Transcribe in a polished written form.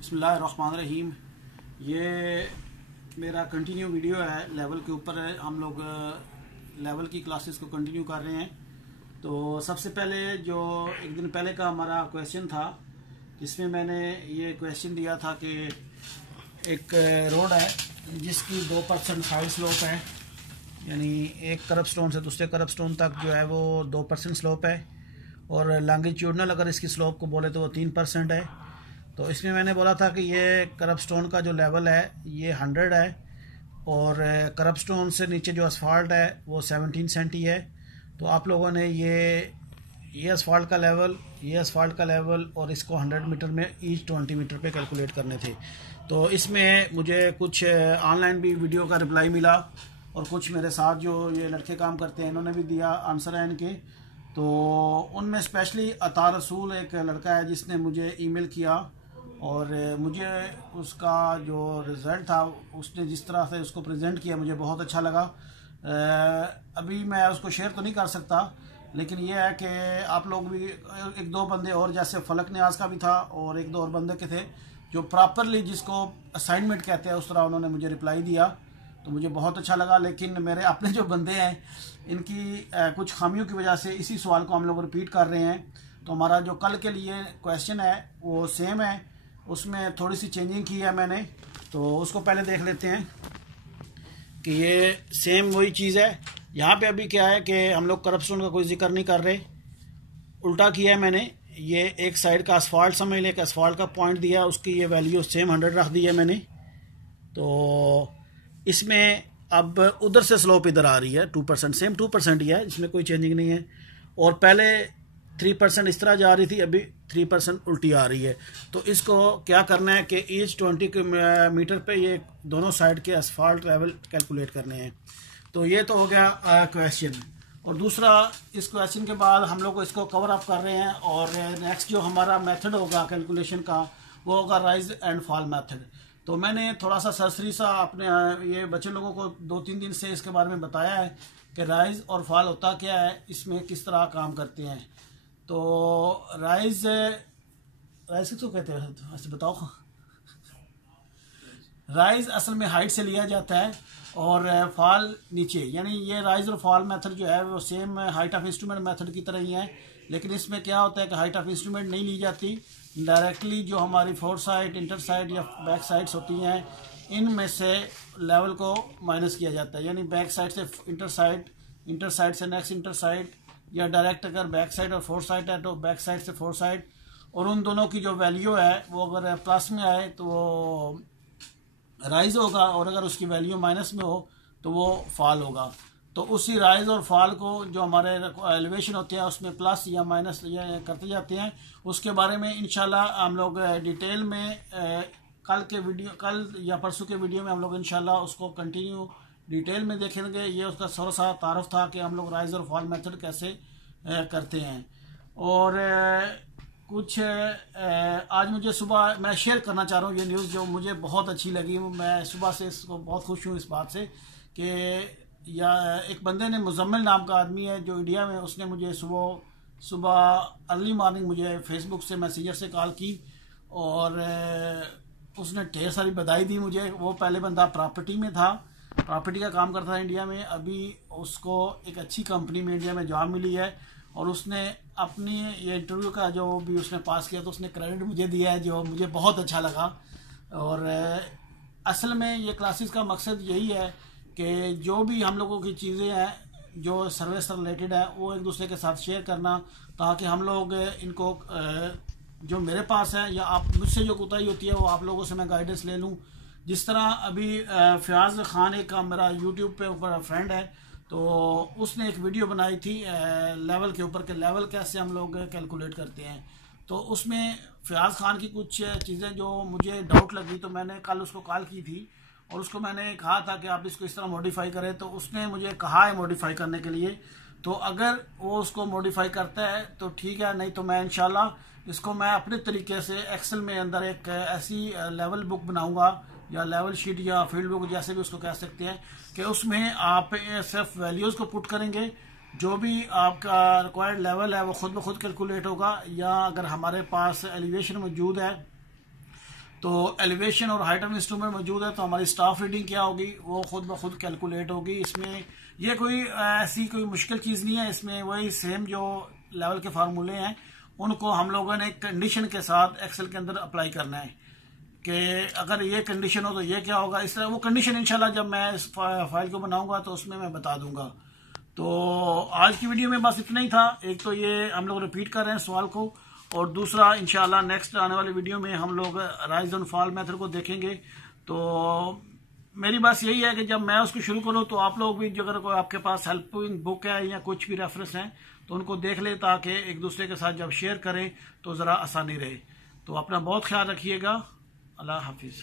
बिस्मिल्लाहिर्रहमानिर्रहीम। ये मेरा कंटिन्यू वीडियो है। लेवल के ऊपर हम लोग लेवल की क्लासेस को कंटिन्यू कर रहे हैं। तो सबसे पहले जो एक दिन पहले का हमारा क्वेश्चन था, जिसमें मैंने ये क्वेश्चन दिया था कि एक रोड है जिसकी 2% साइड स्लोप है, यानी एक करब स्टोन से दूसरे करब स्टोन तक जो है वो 2% स्लोप है, और लॉन्गिट्यूडनल अगर इसकी स्लोप को बोले तो वो 3% है। तो इसमें मैंने बोला था कि ये करब स्टोन का जो लेवल है ये 100 है, और करब स्टोन से नीचे जो असफाल्ट है वो 17 सेंटी है। तो आप लोगों ने ये असफाल्ट का लेवल, ये असफाल्ट का लेवल और इसको 100 मीटर में ईच 20 मीटर पे कैलकुलेट करने थे। तो इसमें मुझे कुछ ऑनलाइन भी वीडियो का रिप्लाई मिला, और कुछ मेरे साथ जो ये लड़के काम करते हैं इन्होंने भी दिया आंसर है इनके। तो उनमें स्पेशली अता रसूल एक लड़का है जिसने मुझे ईमेल किया, और मुझे उसका जो रिज़ल्ट था उसने जिस तरह से उसको प्रेजेंट किया मुझे बहुत अच्छा लगा। अभी मैं उसको शेयर तो नहीं कर सकता, लेकिन यह है कि आप लोग भी, एक दो बंदे और जैसे फलक न्याज का भी था और एक दो और बंदे के थे जो प्रॉपरली जिसको असाइनमेंट कहते हैं उस तरह उन्होंने मुझे रिप्लाई दिया, तो मुझे बहुत अच्छा लगा। लेकिन मेरे अपने जो बंदे हैं इनकी कुछ खामियों की वजह से इसी सवाल को हम लोग रिपीट कर रहे हैं। तो हमारा जो कल के लिए क्वेश्चन है वो सेम है, उसमें थोड़ी सी चेंजिंग की है मैंने, तो उसको पहले देख लेते हैं कि ये सेम वही चीज़ है। यहाँ पे अभी क्या है कि हम लोग करब स्टोन का कोई जिक्र नहीं कर रहे, उल्टा किया है मैंने। ये एक साइड का असफाल्ट समझ लें, एक असफाल्ट का पॉइंट दिया, उसकी ये वैल्यू सेम 100 रख दी है मैंने। तो इसमें अब उधर से स्लोप इधर आ रही है 2%, सेम 2% ही है, इसमें कोई चेंजिंग नहीं है। और पहले 3% इस तरह जा रही थी, अभी 3% उल्टी आ रही है। तो इसको क्या करना है कि ईच 20 मीटर पे ये दोनों साइड के असफाल्ट लेवल कैलकुलेट करने हैं। तो ये तो हो गया क्वेश्चन। और दूसरा, इस क्वेश्चन के बाद हम लोग इसको कवर अप कर रहे हैं, और नेक्स्ट जो हमारा मेथड होगा कैलकुलेशन का वो होगा राइज एंड फॉल मेथड। तो मैंने थोड़ा सा सरसरी सा अपने ये बच्चे लोगों को 2-3 दिन से इसके बारे में बताया है कि राइज और फॉल होता क्या है, इसमें किस तरह काम करते हैं। तो राइज किसको कहते हैं ऐसे बताओ। राइज असल में हाइट से लिया जाता है, और फॉल नीचे, यानी ये राइज और फॉल मेथड जो है वो same height of instrument method की तरह ही है। लेकिन इसमें क्या होता है कि हाइट ऑफ इंस्ट्रूमेंट नहीं ली जाती, डायरेक्टली जो हमारी फोर साइड, इंटर साइड या बैक साइड्स होती हैं इनमें से लेवल को माइनस किया जाता है। यानी बैक साइड से इंटर साइड से नेक्स्ट इंटर साइड, या डायरेक्ट अगर बैक साइड और फोर साइड है तो बैक साइड से फोर साइड, और उन दोनों की जो वैल्यू है वो अगर प्लस में आए तो वो राइज होगा, और अगर उसकी वैल्यू माइनस में हो तो वो फॉल होगा। तो उसी राइज और फॉल को जो हमारे एलिवेशन होते हैं उसमें प्लस या माइनस या करते जाते हैं, उसके बारे में इंशाल्लाह हम लोग डिटेल में कल या परसों के वीडियो में हम लोग इंशाल्लाह उसको कंटिन्यू डिटेल में देखेंगे। ये उसका थोड़ा सा तारुफ था कि हम लोग राइज और फॉल मेथड कैसे करते हैं। और कुछ आज मुझे सुबह मैं शेयर करना चाह रहा हूँ ये न्यूज़ जो मुझे बहुत अच्छी लगी। मैं सुबह से इसको बहुत खुश हूँ इस बात से कि या एक बंदे ने, मुजम्मिल नाम का आदमी है जो इंडिया में, उसने मुझे सुबह अर्ली मॉर्निंग मुझे फेसबुक से मैसेंजर से कॉल की, और उसने ढेर सारी बधाई दी मुझे। वो पहले बंदा प्रॉपर्टी में था, प्रॉपर्टी का काम करता था इंडिया में, अभी उसको एक अच्छी कंपनी में इंडिया में जॉब मिली है, और उसने अपनी ये इंटरव्यू का जो भी उसने पास किया तो उसने क्रेडिट मुझे दिया है, जो मुझे बहुत अच्छा लगा। और असल में ये क्लासेस का मकसद यही है कि जो भी हम लोगों की चीज़ें हैं जो सर्विस से रिलेटेड है वो एक दूसरे के साथ शेयर करना, ताकि हम लोग इनको जो मेरे पास है या आप मुझसे जो कोताही होती है वो आप लोगों से मैं गाइडेंस ले लूँ। जिस तरह अभी फयाज खान एक मेरा यूट्यूब पे ऊपर फ्रेंड है, तो उसने एक वीडियो बनाई थी लेवल के ऊपर के लेवल कैसे हम लोग कैलकुलेट करते हैं। तो उसमें फयाज खान की कुछ चीज़ें जो मुझे डाउट लगी, तो मैंने कल उसको कॉल की थी और उसको मैंने कहा था कि आप इसको इस तरह मॉडिफाई करें। तो उसने मुझे कहा है मॉडिफाई करने के लिए, तो अगर वो उसको मॉडिफाई करता है तो ठीक है, नहीं तो मैं इंशाल्लाह इसको मैं अपने तरीके से एक्सेल में अंदर एक ऐसी लेवल बुक बनाऊंगा, या लेवल शीट या फील्ड बुक जैसे भी उसको कह सकते हैं, कि उसमें आप सिर्फ वैल्यूज़ को पुट करेंगे, जो भी आपका रिक्वायर्ड लेवल है वो खुद ब खुद कैलकुलेट होगा। या अगर हमारे पास एलिवेशन मौजूद है तो एलिवेशन और हाइट ऑफ इंस्ट्रूमेंट मौजूद है, तो हमारी स्टाफ रीडिंग क्या होगी वो खुद ब खुद कैलकुलेट होगी। इसमें ये कोई ऐसी कोई मुश्किल चीज़ नहीं है, इसमें वही सेम जो लेवल के फार्मूले हैं उनको हम लोगों ने कंडीशन के साथ एक्सेल के अंदर अप्लाई करना है कि अगर ये कंडीशन हो तो ये क्या होगा। इस तरह वो कंडीशन इंशाल्लाह जब मैं इस फाइल को बनाऊंगा तो उसमें मैं बता दूंगा। तो आज की वीडियो में बस इतना ही था। एक तो ये हम लोग रिपीट कर रहे हैं सवाल को, और दूसरा इंशाल्लाह नेक्स्ट आने वाली वीडियो में हम लोग राइज एंड फॉल मेथड को देखेंगे। तो मेरी बात यही है कि जब मैं उसको शुरू करूं तो आप लोग भी, जो अगर कोई आपके पास हेल्पिंग बुक है या कुछ भी रेफरेंस है तो उनको देख ले, ताकि एक दूसरे के साथ जब शेयर करें तो ज़रा आसानी रहे। तो अपना बहुत ख्याल रखिएगा। अल्लाह हाफिज़।